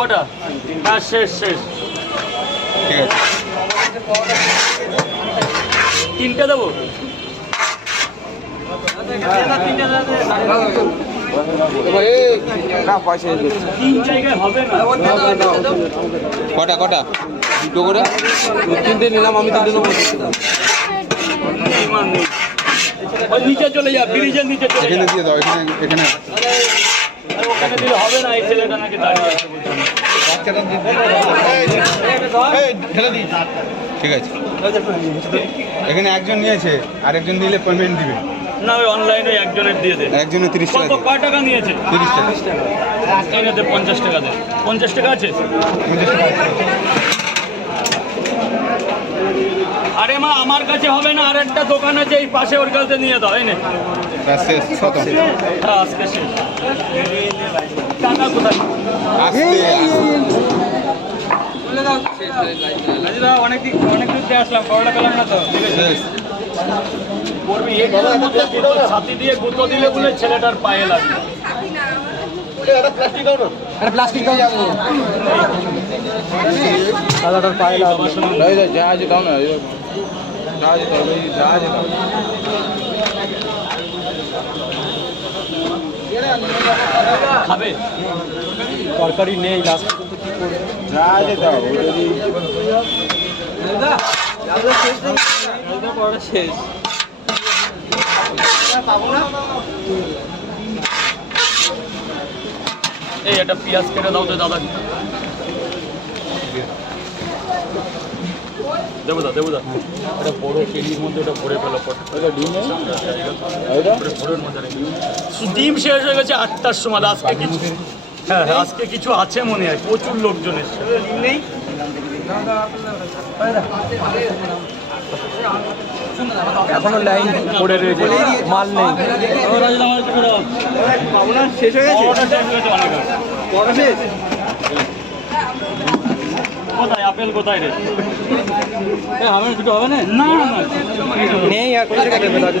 কটা? হ্যাঁ শেষ শেষ। ঠিক আছে। তিনটে দেবো? কটা কটা? দুটো করে? তিনটে নিলাম আমি তিনটে নেব নিচে চলে যা ব্রিজের নিচে চলে এখানে দিয়ে দাও এখানে এখানে। ওখানে দিলে হবে না এই ছেলেটা নাকি দাঁড়িয়ে আছে। ঠিক আছে। এখানে একজন নিয়েছে আরেকজন দিলে পেমেন্ট দিবে। না ওই অনলাইনে একজনের দিয়ে দে একজনে তিরিশ টাকা কয় টাকা নিয়েছে? তিরিশ টাকা। দে পঞ্চাশ টাকা দে। পঞ্চাশ টাকা আছে? পঞ্চাশ টাকা আরে মা আমার কাছে হবে না আরেকটা দোকান আছে এই পাশে ওর কাছে নিয়ে দাও এনে হ্যাঁ আজকে শেষ। টাকা কোথায়? অনেক দিয়ে আসলাম দিলে বলে ছেলেটার পায়ে লাগবে পায়ে লাগল যা আছে দাও না যা আছে দাও যা আছে দাও খাবে? তরকারি নেই লাস্ট শেষ। এই একটা পেঁয়াজ কেটে দাও তো দাদা। দেবো দা দেবো দা একটা বড় কেলির মধ্যে ওটা ভরে ফেলো পট ভোরের মধ্যে ডিম শেষ হয়ে গেছে আটটার সময় আজকে কিছু হ্যাঁ হ্যাঁ আজকে কিছু আছে মনে হয় প্রচুর লোকজন এসছে। নেই? এখনও লাইন পড়ে রয়েছে মাল নেই। শেষ হয়ে গেছে? হয়ে। কোথায়? আপেল কোথায় রে? নেই আর কোথায় থেকে দেবে দাদা